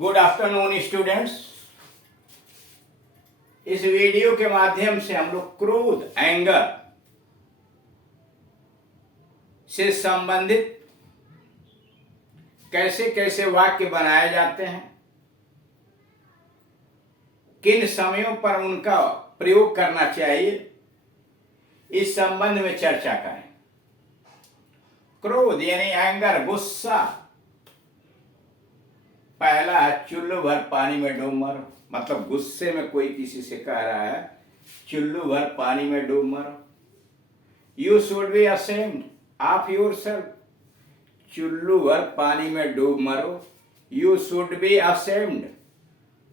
Good afternoon students. इस video के माध्यम से हम लोग क्रोध एंगर से संबंधित कैसे कैसे वाक्य बनाए जाते हैं, किन समयों पर उनका प्रयोग करना चाहिए, इस संबंध में चर्चा करें। क्रोध यानी एंगर, गुस्सा। पहला है चुल्लू भर पानी में डूब मरो, मतलब गुस्से में कोई किसी से कह रहा है चुल्लू भर पानी में डूब मरो। You should be ashamed of yourself. चुल्लू भर पानी में डूब मरो। You should be ashamed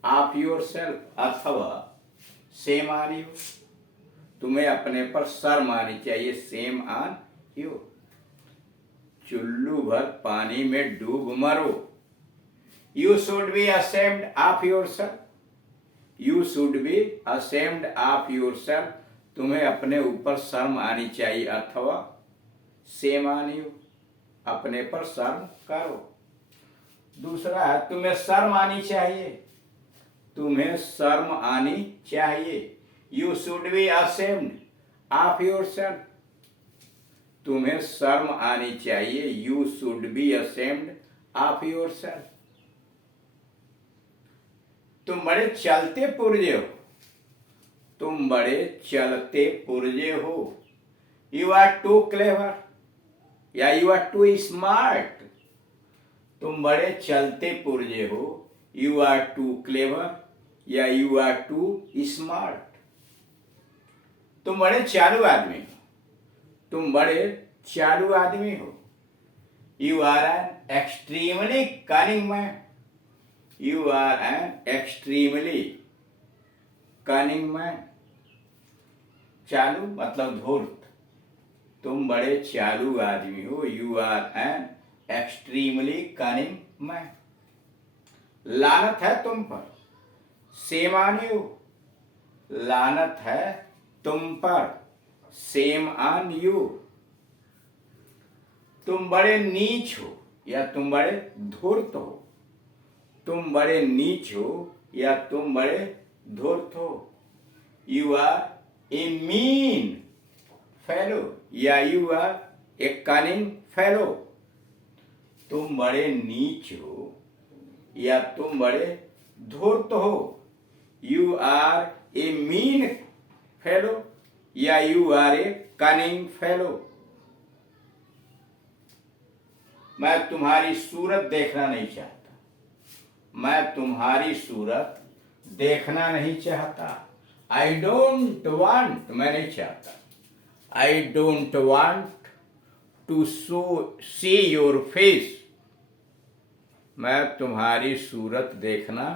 of yourself. अथवा सेम ऑन यू, तुम्हें अपने पर शर्म आनी चाहिए। Same on you. चुल्लू भर पानी में डूब मरो। You should be ashamed of yourself. You should be ashamed of yourself. तुम्हें अपने ऊपर शर्म आनी चाहिए। अथवा shame on you, अपने पर शर्म करो। दूसरा है तुम्हें शर्म आनी चाहिए। तुम्हें शर्म आनी चाहिए। You should be ashamed of yourself. तुम्हें शर्म आनी चाहिए। You should be ashamed of yourself. तुम बड़े चलते पुर्जे हो। तुम बड़े चलते पुर्जे हो। यू आर टू क्लेवर या यू आर टू स्मार्ट। तुम बड़े चलते पुर्जे हो। यू आर टू क्लेवर या यू आर टू स्मार्ट। तुम बड़े चालू आदमी हो। तुम बड़े चालू आदमी हो। You are an extremely cunning man. You are an extremely cunning man. चालू मतलब धूर्त। तुम बड़े चालू आदमी हो। You are an extremely cunning man. लानत है तुम पर। Shame on you. लानत है तुम पर। Shame on you. तुम बड़े नीच हो या तुम बड़े धूर्त हो। तुम बड़े नीच हो या तुम बड़े धूर्त हो। You are a mean fellow या you are a cunning fellow. तुम बड़े नीच हो या तुम बड़े धूर्त हो। You are a mean fellow या you are a cunning fellow. मैं तुम्हारी सूरत देखना नहीं चाहता। मैं तुम्हारी सूरत देखना नहीं चाहता। आई डोंट वांट, मैं नहीं चाहता। I don't want to see your face. मैं तुम्हारी सूरत देखना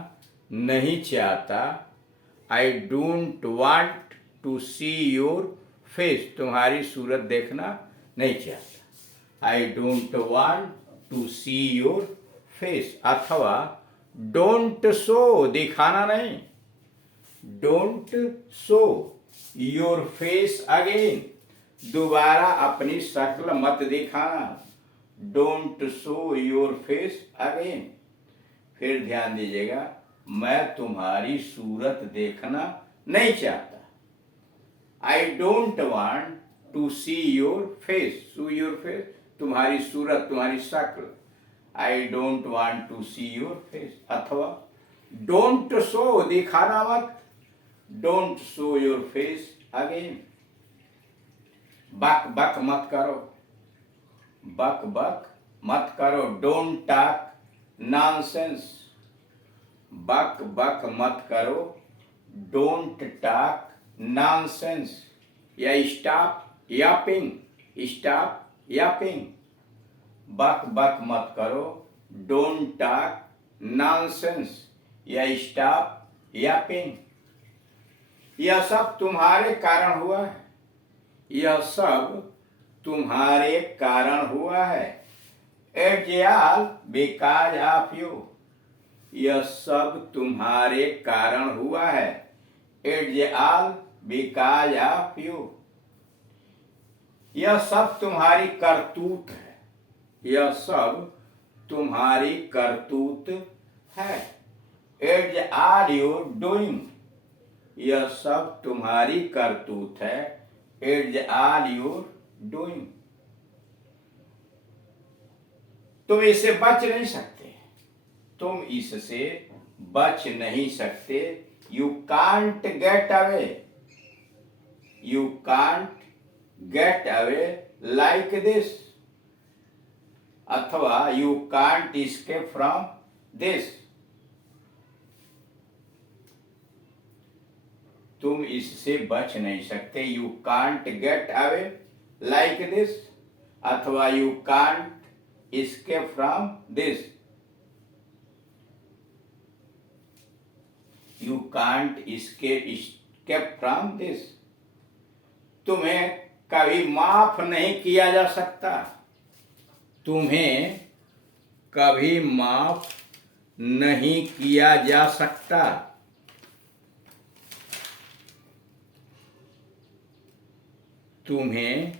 नहीं चाहता। I don't want to see your face. तुम्हारी सूरत देखना नहीं चाहता। I don't want to see your face. अथवा डोंट शो, दिखाना नहीं। Don't show your face again. दोबारा अपनी शक्ल मत दिखाना। Don't show your face again. फिर ध्यान दीजिएगा, मैं तुम्हारी सूरत देखना नहीं चाहता। I don't want to see your face. So your face, तुम्हारी सूरत, तुम्हारी शक्ल। I don't want to see your face. अथवा डोंट शो, दिखाना मत। Don't show your face again. बक बक मत करो। बक बक मत करो। Don't talk nonsense. बक बक मत करो। डोंट टॉक नॉनसेंस या स्टॉप यापिंग। Stop yapping. बक बक मत करो। डोंट टॉक नॉनसेंस या स्टॉप यापिंग। यह सब तुम्हारे कारण हुआ है। यह सब तुम्हारे कारण हुआ है। It's all because of you. यह सब तुम्हारे कारण हुआ है। It's all because of you. यह सब तुम्हारी करतूत है। यह सब तुम्हारी करतूत है। इट्स आर यू डूइंग, यह सब तुम्हारी करतूत है। It's are you doing. तुम इससे बच नहीं सकते, तुम इससे बच नहीं सकते। You can't get away, you can't get away like this, अथवा you can't escape from this. तुम इससे बच नहीं सकते। You can't get away like this, अथवा you can't escape from this. You can't escape from this. तुम्हें कभी माफ नहीं किया जा सकता, तुम्हें कभी माफ नहीं किया जा सकता। तुम्हें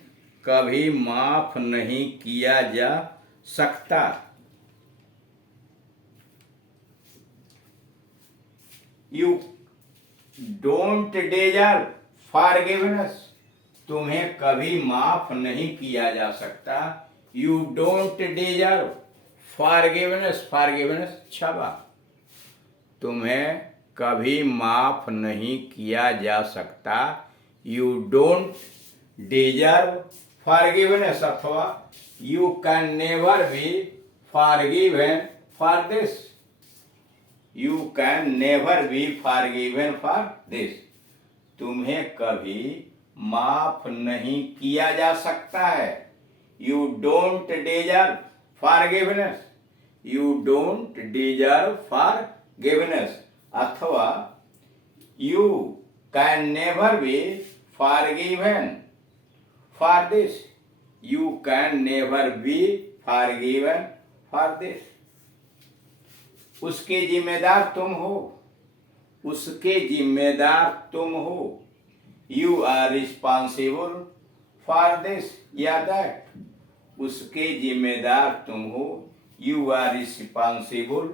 कभी माफ नहीं किया जा सकता। यू डोंट डिजर्व फॉरगिवनेस, तुम्हें कभी माफ नहीं किया जा सकता। You don't deserve forgiveness, forgiveness क्षमा। तुम्हें कभी माफ नहीं किया जा सकता। यू डोंट डिजर्व फॉरगिवनेस, अथवा you can never be forgiven for this. You can never be forgiven for this. तुम्हें कभी माफ नहीं किया जा सकता है। You don't deserve forgiveness, you don't deserve forgiveness, अथवा you can never be forgiven for this. You can never be forgiven for this. उसके जिम्मेदार तुम हो, उसके जिम्मेदार तुम हो। You are responsible for this या दैट। उसके जिम्मेदार तुम हो। You are responsible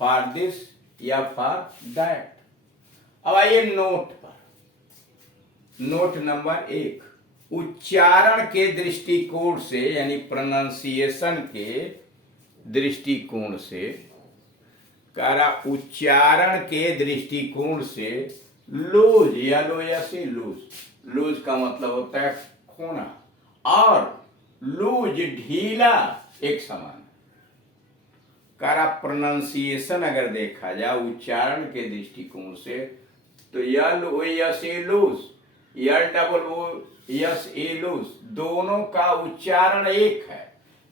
for this या फॉर दैट। अब आइए नोट पर। नोट नंबर 1, उच्चारण के दृष्टिकोण से, यानी प्रोनाउंसिएशन के दृष्टिकोण से, उच्चारण के दृष्टिकोण से लूज, या लोयसी लूज, लूज का मतलब होता है खोना, और लूज ढीला एक समान। प्रोनाउंसिएशन अगर देखा जाए उच्चारण के दृष्टिकोण से, तो L O S E loose, L double O S E loose, दोनों का उच्चारण एक है,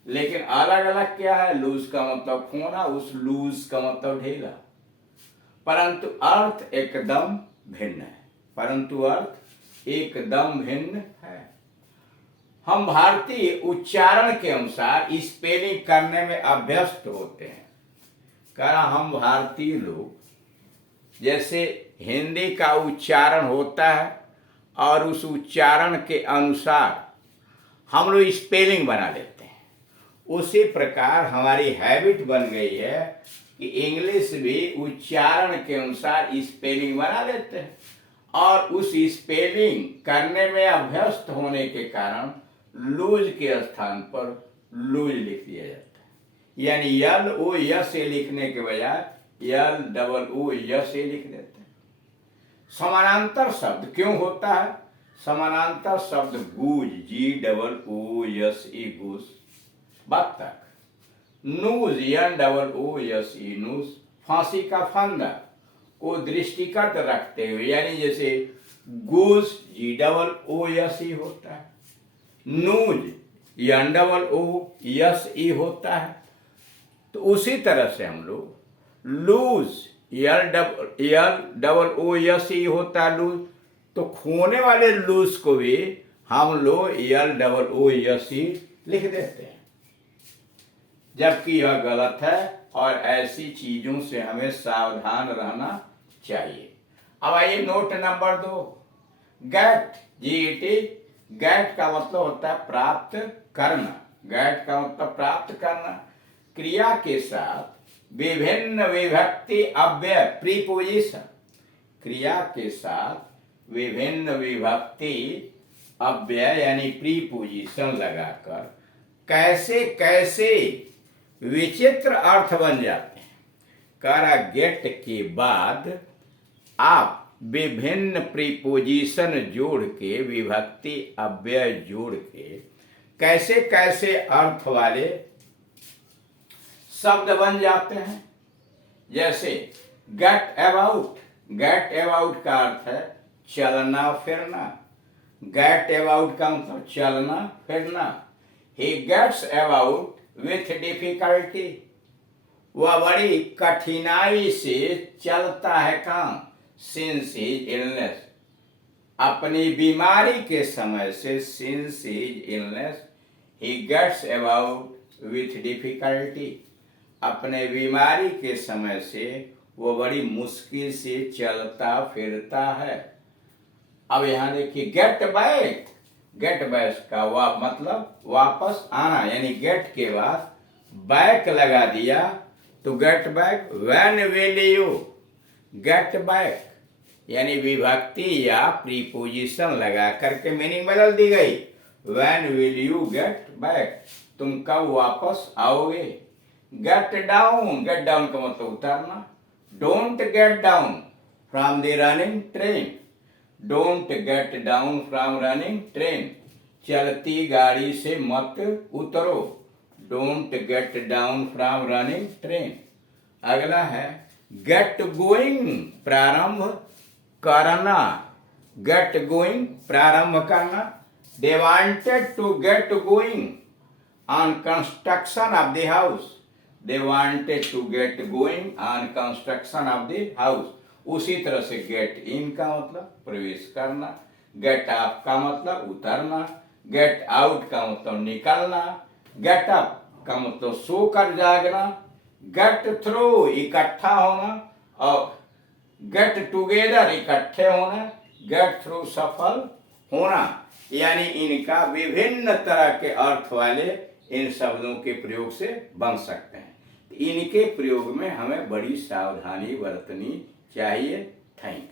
लेकिन अलग अलग क्या है। लूज का मतलब खोना, उस लूज का मतलब ढीला, परंतु अर्थ एकदम भिन्न है। परंतु अर्थ एकदम भिन्न है। हम भारतीय उच्चारण के अनुसार स्पेलिंग करने में अभ्यस्त होते हैं। हम भारतीय लोग, जैसे हिंदी का उच्चारण होता है और उस उच्चारण के अनुसार हम लोग स्पेलिंग बना लेते हैं, उसी प्रकार हमारी हैबिट बन गई है कि इंग्लिश भी उच्चारण के अनुसार स्पेलिंग बना लेते हैं, और उस स्पेलिंग करने में अभ्यस्त होने के कारण लूज के स्थान पर लूज लिख दिया जाता है। यानी यल ओ यस ए लिखने के बजाय यल डबल ओ यस ए लिख देते हैं। समानांतर शब्द क्यों होता है? समानांतर शब्द गूज, जी डबल ओ यस ए गूज, बत्तख, noose, N double O S ई नूज, फांसी का फंदा को दृष्टिगत रखते हुए, यानी जैसे गूज जी डबल ओ यस ई होता है, noose N double O S E होता है, तो उसी तरह से हम लोग loose L double O S E होता है लूज, तो खोने वाले लूज को भी हम लोग यल डबल ओ यस ई लिख देते हैं, जबकि यह गलत है और ऐसी चीजों से हमें सावधान रहना चाहिए। अब आइए note number 2, get, GET, get का मतलब होता है प्राप्त करना। गेट का मतलब प्राप्त करना। क्रिया के साथ विभिन्न विभक्ति अव्यय प्रीपोजिशन, क्रिया के साथ विभिन्न विभक्ति अव्यय यानी प्रीपोजिशन लगाकर कैसे कैसे विचित्र अर्थ बन जाते हैं। करा गेट के बाद आप विभिन्न प्रीपोजिशन जोड़ के, विभक्ति अव्यय जोड़ के कैसे कैसे अर्थ वाले शब्द बन जाते हैं। जैसे गेट अबाउट, गेट अबाउट का अर्थ है चलना फिरना। गेट अबाउट का मतलब चलना फिरना। He gets about with difficulty, वह बड़ी कठिनाई से चलता है काम। सिंस हिज इलनेस, अपनी बीमारी के समय से, since his illness he gets about with difficulty, अपने बीमारी के समय से वो बड़ी मुश्किल से चलता फिरता है। अब यहाँ देखिए गेट बैक, गेट बैक का मतलब वापस आना, यानी गेट के बाद बैक लगा दिया तो get back. When will you get back, यानी विभक्ति या प्रीपोजिशन लगा करके मीनिंग बदल दी गई। When will you get back, तुम कब वापस आओगे। गेट डाउन, गेट डाउन का मतलब उतारना। Don't get down from the running train, don't get down from running train, चलती गाड़ी से मत उतरो। Don't get down from running train. अगला है गेट गोइंग, प्रारंभ करना। गेट गोइंग प्रारंभ करना। They wanted to get going on construction of the house, they wanted to get going on construction of the house. उसी तरह से गेट इन का मतलब प्रवेश करना, गेट अप का मतलब उतरना, गेट आउट का मतलब निकलना, गेट अप का मतलब सोकर जागना, गेट थ्रू इकट्ठा होना और गेट टुगेदर इकट्ठे होना, गेट थ्रू सफल होना। यानी इनका विभिन्न तरह के अर्थ वाले इन शब्दों के प्रयोग से बन सकते हैं। इनके प्रयोग में हमें बड़ी सावधानी बरतनी चाहिए। Thank you.